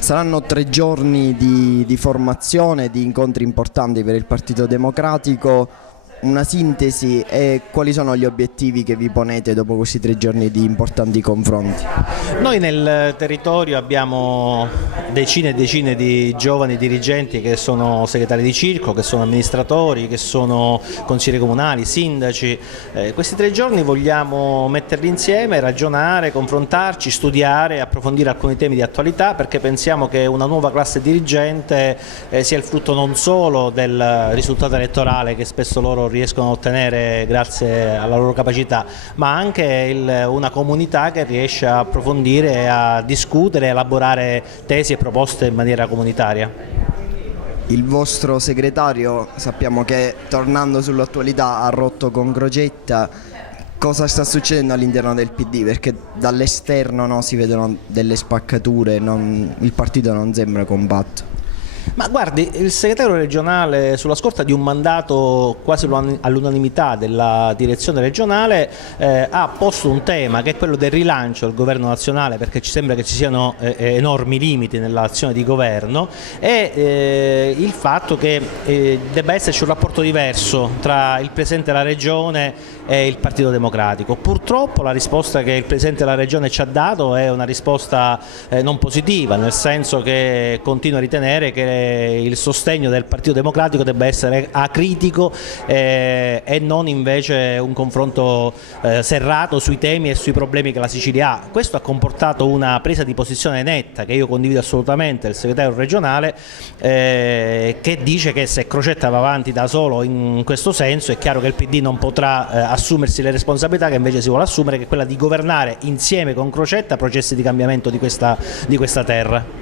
Saranno 3 giorni di formazione, di incontri importanti per il Partito Democratico. Una sintesi e quali sono gli obiettivi che vi ponete dopo questi 3 giorni di importanti confronti? Noi nel territorio abbiamo decine e decine di giovani dirigenti che sono segretari di circo, che sono amministratori, che sono consiglieri comunali, sindaci. Questi 3 giorni vogliamo metterli insieme, ragionare, confrontarci, studiare, approfondire alcuni temi di attualità, perché pensiamo che una nuova classe dirigente sia il frutto non solo del risultato elettorale che spesso loro riescono a ottenere grazie alla loro capacità, ma anche una comunità che riesce a approfondire, a discutere, a elaborare tesi e proposte in maniera comunitaria. Il vostro segretario sappiamo che, tornando sull'attualità, ha rotto con Crocetta. Cosa sta succedendo all'interno del PD? Perché dall'esterno si vedono delle spaccature, il partito non sembra compatto. Ma guardi, il segretario regionale, sulla scorta di un mandato quasi all'unanimità della direzione regionale, ha posto un tema che è quello del rilancio del governo nazionale, perché ci sembra che ci siano enormi limiti nell'azione di governo, e il fatto che debba esserci un rapporto diverso tra il Presidente della Regione e il Partito Democratico. Purtroppo la risposta che il Presidente della Regione ci ha dato è una risposta non positiva, nel senso che continua a ritenere che il sostegno del Partito Democratico debba essere acritico e non invece un confronto serrato sui temi e sui problemi che la Sicilia ha. Questo ha comportato una presa di posizione netta, che io condivido assolutamente, del segretario regionale, che dice che se Crocetta va avanti da solo in questo senso è chiaro che il PD non potrà assumersi le responsabilità che invece si vuole assumere, che è quella di governare insieme con Crocetta processi di cambiamento di questa terra.